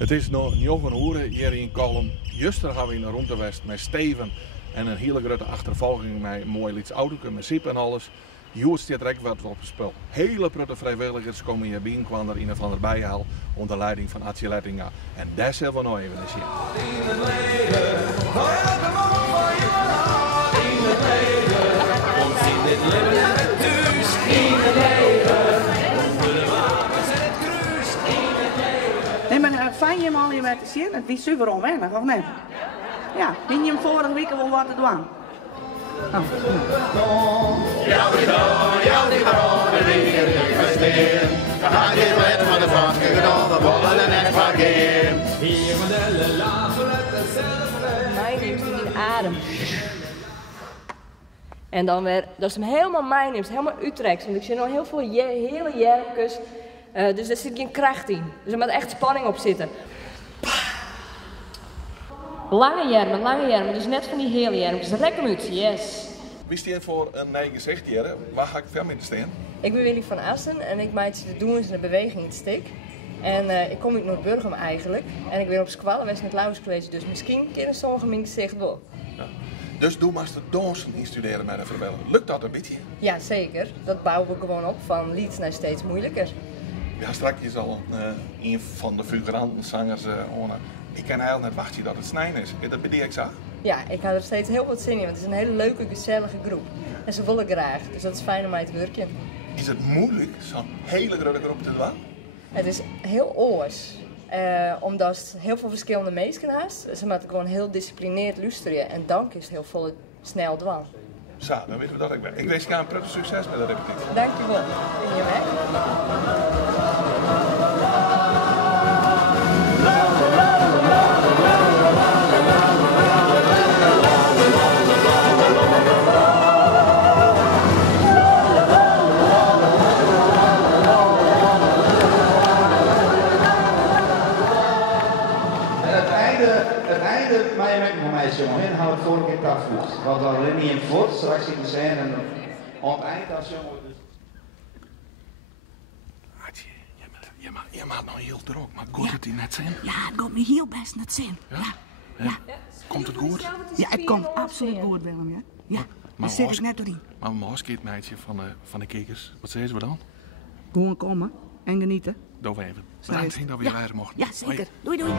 Het is nog 9 uur hier in Kolm. Juster hebben we in de rond geweest met Steven en een hele grote achtervolging met mooi iets auto, met Sip en alles. Joert staat direct wat op het spel. Hele prutte vrijwilligers komen hier binnen, kwam er een van de bijhaal onder leiding van Atje Lettinga. En daar zullen we nog even eens zien. Nee, maar fijn je hem al je met te zien? Het is super onwennig, of niet? Ja, ben je hem vorige week wel wat te doen? Oh. Ja, die groene dingen die versteen. We gaan hier met van de Franse gedaan, we willen net vergeten. Hier modellen laten het zelf. Mij neemt hij in adem. En dan weer, dat is hem helemaal mij neemt, helemaal Utrecht. Want ik zie nog heel veel hele jerkes. Dus daar zit geen kracht in. Dus er moet echt spanning op zitten. Lange jermen. Dus net van die hele jermen. Dus rek hem uit, yes. Wie staat voor een nee gezicht hier? Waar ga ik veel in te staan? Ik ben Willy van Assen en ik maak de doens en de beweging in het steek. En ik kom uit Noord-Burgum eigenlijk. En ik ben op Squallenwest met Lauwers geweest, dus misschien kennen sommige mensen zich wel. Ja. Dus doe maar de dansen instuderen met de verbellen. Lukt dat een beetje? Ja, zeker. Dat bouwen we gewoon op van lied naar steeds moeilijker. Ja, straks al een van de figuranten, zangers, ik kan heel net wachten dat het snijden is. Dat ben ik zag. Ja, ik had er steeds heel wat zin in, want het is een hele leuke, gezellige groep. En ze willen graag, dus dat is fijn om mij te werken. Is het moeilijk zo'n hele grote groep te doen? Het is heel oors. Omdat het heel veel verschillende mensen haast. Ze moeten gewoon heel disciplineerd luisteren en dan is het heel veel snel dwang. Zo, dan weten we dat ik ben. Ik wens je een prettig succes met de repetitie. Dankjewel. En je weg? Het einde, maar je met me meisje, jongen, en hou het vorige keer afvoegt. Want dan ren je hem voort, straks in de scène en aan het eind als jongen. Adje, je maakt nog heel druk, maar goed het die net zijn? Ja, het gaat me heel best net zin. Ja. Komt het goed? Ja, het komt absoluut goed, Willem, ja. Ja, daar zit ik net doorheen. Maar mijn meisje van de kijkers, wat zeggen ze dan? Gewoon komen en genieten. Doe even. Bedankt dat we hier mochten. Ja, zeker. Doei, doei.